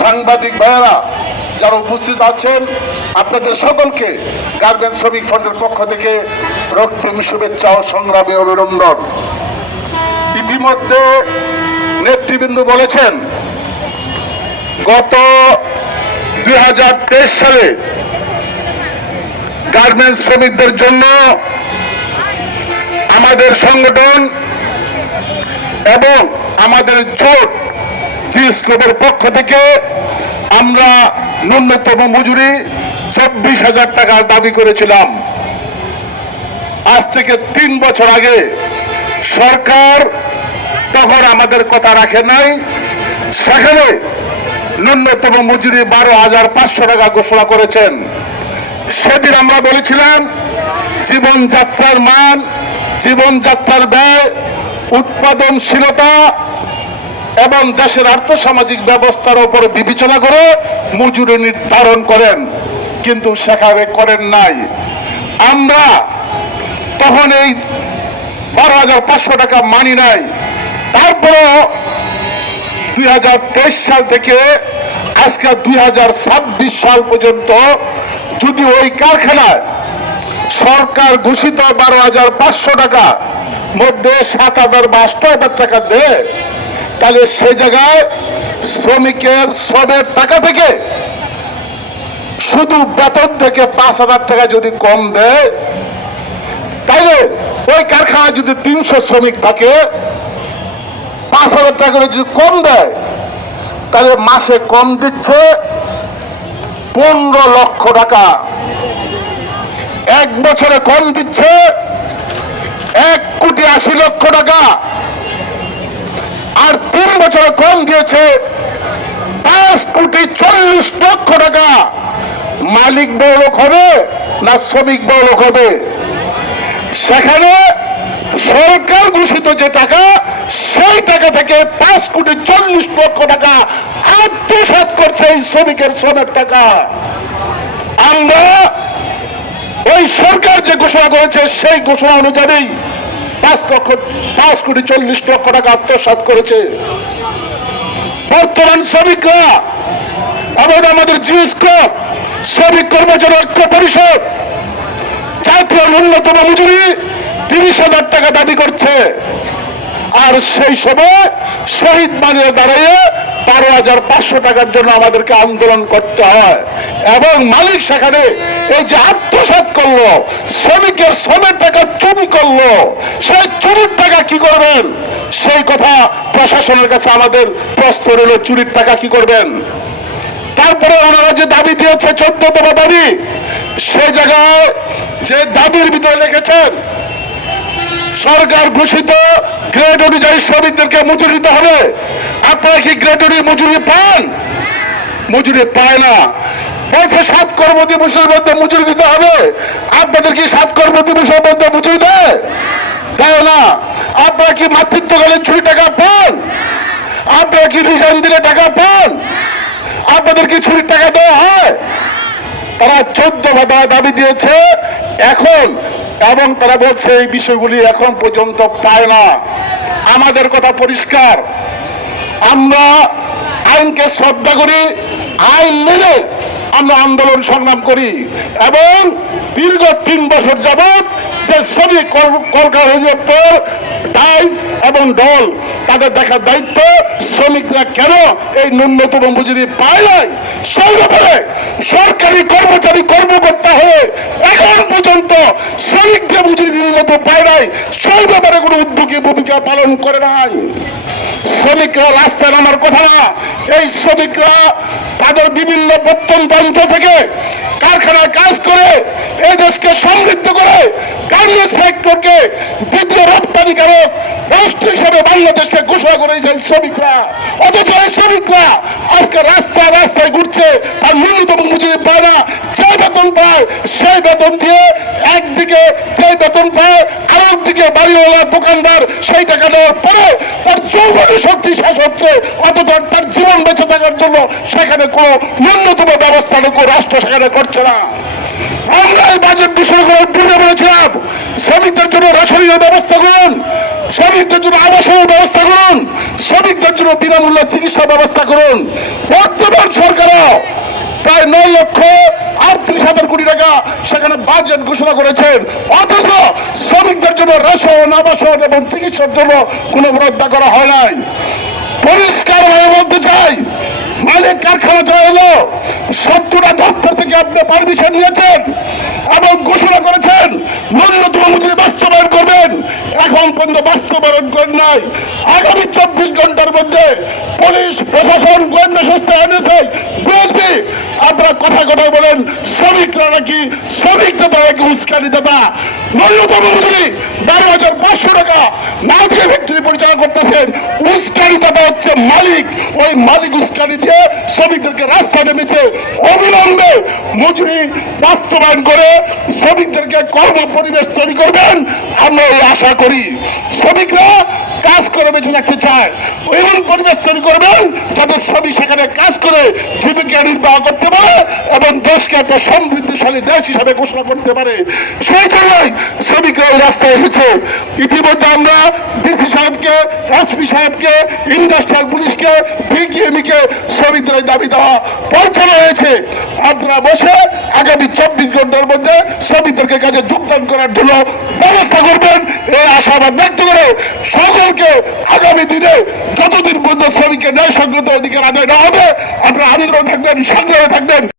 সাংবাদিক ভাইয়েরা যারা উপস্থিত আছেন, আপনাদের সকলকে গার্মেন্টস শ্রমিক ফ্রন্টের পক্ষ থেকে রক্তিম শুভেচ্ছা ও সংগ্রামী অভিনন্দন। ইতিমধ্যে নেতৃবৃন্দ বলেছেন, গত 2023 সালে গার্মেন্টস শ্রমিকদের জন্য আমাদের সংগঠন এবং আমাদের জোট জিএসক্রুপের পক্ষ থেকে আমরা ন্যূনতম মজুরি 24,000 টাকা দাবি করেছিলাম। আজ থেকে 3 বছর আগে সরকার তখন আমাদের কথা রাখে নাই, সেখানে ন্যূনতম মজুরি 12,500 টাকা ঘোষণা করেছেন। সেদিন আমরা বলেছিলাম জীবনযাত্রার মান, জীবনযাত্রার ব্যয়, উৎপাদনশীলতা এবং দেশের আর্থসামাজিক ব্যবস্থার উপর বিবেচনা করে মজুরি নির্ধারণ করেন, কিন্তু সেখানে করেন নাই। আমরা তখন এই 12,500 টাকা মানি নাই। তারপরও 2023 সাল থেকে আজকে 2026 সাল পর্যন্ত যদি ওই কারখানায় সরকার ঘোষিত 12,500 টাকা মধ্যে 7,000 বা 8,000 টাকা দেয়, তাহলে সে জায়গায় শ্রমিকের শ্রমের টাকা থেকে শুধু বেতন থেকে 5,000 টাকা যদি কম দেয়, তাহলে ওই কারখানায় যদি 300 শ্রমিক থাকে, 5,000 টাকা করে যদি কম দেয়, তাহলে মাসে কম দিচ্ছে 15 লক্ষ টাকা, 1 বছরে কম দিচ্ছে 1,80,00,000 টাকা, আর 3 বছরে কম দিয়েছে 5,40,00,000 টাকা। মালিক বড়লোক হবে না শ্রমিক বড়লোক হবে? সেখানে সরকার ঘোষিত যে টাকা, সেই টাকা থেকে 5,40,00,000 টাকা আত্মসাৎ করছে এই শ্রমিকের শ্রমের টাকা। আমরা ওই সরকার যে ঘোষণা করেছে সেই ঘোষণা অনুযায়ী 5,40,00,000 টাকা আত্মসাৎ করেছে। বর্তমান শ্রমিকরা এবং আমাদের জিএসক্রুপ, শ্রমিক কর্মচারী ঐক্য পরিষদ জাতীয় ন্যূনতম মজুরি 30,000 টাকা দাবি করছে। আর সেই সময় শহীদ বানিয়ে দাঁড়িয়ে 12,500 টাকার জন্য আমাদেরকে আন্দোলন করতে হয়, এবং মালিক সেখানে এই যে আত্মসাৎ করলো, শ্রমিকের শ্রমের টাকা চুরি করলো, সেই চুরির টাকা কি করবেন? সেই কথা প্রশাসনের কাছে আমাদের প্রশ্ন রইল, চুরির টাকা কি করবেন? তারপরে ওনারা যে দাবি দিয়েছে 14তম দাবি, সে জায়গায় যে দাবির ভিতরে লিখেছেন সরকার ঘোষিত গ্রেড অনুযায়ী শ্রমিকদেরকে মজুরি দিতে হবে। আপনারা কি গ্রেড অনুযায়ী মজুরি পান? মজুরি পায় না। বলছে 7 কর্মদিবসের মধ্যে মজুরি দিতে হবে। আপনাদের কি 7 কর্মদিবসের মধ্যে মজুরি দেয়? দেয় না। আপনারা কি মাতৃত্বকালীন ছুটি টাকা পান? আপনারা কি রিজাইন দিলে টাকা পান? আপনাদের কি ছুটির টাকা দেওয়া হয়? তারা 14 দাবি দিয়েছে এখন, এবং তারা বলছে এই বিষয়গুলি এখন পর্যন্ত পায় না। আমাদের কথা পরিষ্কার, আমরা আইনকে শ্রদ্ধা করি, আইন মেনে আমরা আন্দোলন সংগ্রাম করি, এবং দীর্ঘ 3 বছর যাবৎ যে শ্রমিক কলকাতা ডাইভ এবং দল তাদের দেখার দায়িত্ব, শ্রমিকরা কেন এই ন্যূনতম মজুরি পায় নাই সেই ব্যাপারে সরকারি কর্মচারী কর্মকর্তা হয়ে এখন পর্যন্ত শ্রমিকদের মজুরি ন্যূনতম পায় নাই, সেই ব্যাপারে কোনো উদ্যোগী ভূমিকা পালন করে নাই। শ্রমিকরা রাস্তায় নামার কথা না, এই শ্রমিকরা তাদের বিভিন্ন প্রত্যন্ত অঞ্চল থেকে কারখানায় কাজ করে এই দেশকে সমৃদ্ধ করে গার্মেন্টস সেক্টরকে দ্বিতীয় রপ্তানিকারক রাষ্ট্র হিসেবে বাংলাদেশকে ঘোষণা করে এই শ্রমিকরা, অথচ এই শ্রমিকরা আজকে রাস্তায় রাস্তায় ঘুরছে, তার ন্যূনতম মজুরি পায় না। যে বেতন পায় সেই বেতন দিয়ে একদিকে যে বেতন পায়, আর একদিকে বাড়িওয়ালা দোকানদার সেই টাকা দেওয়ার পরে তার যৌবনী শক্তি শেষ হচ্ছে, অথচ তার জীবন বেঁচে থাকার জন্য সেখানে কোনো ন্যূনতম ব্যবস্থাটুকু রাষ্ট্র সেখানে করছে না। আমরা এই বাজেট বিষয়গুলো তুলে বলেছিলাম, শ্রমিকদের জন্য রেশনের ব্যবস্থা করুন, শ্রমিকদের জন্য আবাসনের ব্যবস্থা করুন, শ্রমিকদের জন্য বিনামূল্যে চিকিৎসা ব্যবস্থা করুন। বর্তমান সরকারও প্রায় 9,38,000 কোটি টাকা সেখানে বাজেট ঘোষণা করেছেন, অথচ শ্রমিকদের জন্য রেশন, আবাসন এবং চিকিৎসার জন্য কোনো ব্যবস্থা করা হয় নাই। পরিষ্কার হয়ে বলতে চাই, মালিক কারখানা চলে এলো, 70টা দপ্তর থেকে আপনি পারমিশন নিয়েছেন এবং ঘোষণা করেছেন ন্যূনতম মজুরি বাস্তবায়ন করবেন, এখন পর্যন্ত বাস্তবায়ন করেন নাই। আগামী 24 ঘন্টার মধ্যে পুলিশ, প্রশাসন, গোয়েন্দা সংস্থা, এনএসআই, বিএসপি আপনারা কথা বলেন শ্রমিকরা নাকি উস্কানি দেবা। ন্যূনতম মজুরি 12,500 টাকা না দিয়ে ফ্যাক্টরি পরিচালনা করতেছেন, উস্কানি দেবা হচ্ছে মালিক। ওই মালিক উস্কানি দিয়ে শ্রমিকদেরকে রাস্তা নেমেছে। অবিলম্বে মজুরি বাস্তবায়ন করে শ্রমিকদেরকে কর্ম পরিবেশ তৈরি করবেন, আমরা এই আশা করি। শ্রমিকরা কাজ করে বেঁচে রাখতে চায়, এমন পরিবেশ তৈরি করবেন যাতে শ্রমিক সেখানে কাজ করে জীবিকা নির্বাহ করতে পারে এবং দেশকে একটা সমৃদ্ধশালী দেশ হিসাবে ঘোষণা করতে পারে। সেই জন্যই শ্রমিকরা এই রাস্তায় এসেছে। ইতিমধ্যে আমরা ডিসি সাহেবকে, এসপি সাহেবকে, ইন্ডাস্ট্রিয়াল পুলিশকে, বিকেএমইকে শ্রমিকদের দাবি দেওয়া পৌঁছানো হয়েছে। আপনারা বসে আগামী 24 ঘন্টার মধ্যে শ্রমিকদেরকে কাজে যোগদান করার জন্য ব্যবস্থা করবেন, এই আশাবাদ ব্যক্ত করে সকলকে আগামী দিনে যতদিন পর্যন্ত শ্রমিকের ন্যায় সংক্রান্ত অধিকার আদায় না হবে আপনারা আন্দোলন থাকবেন, সংগ্রামে থাকবেন।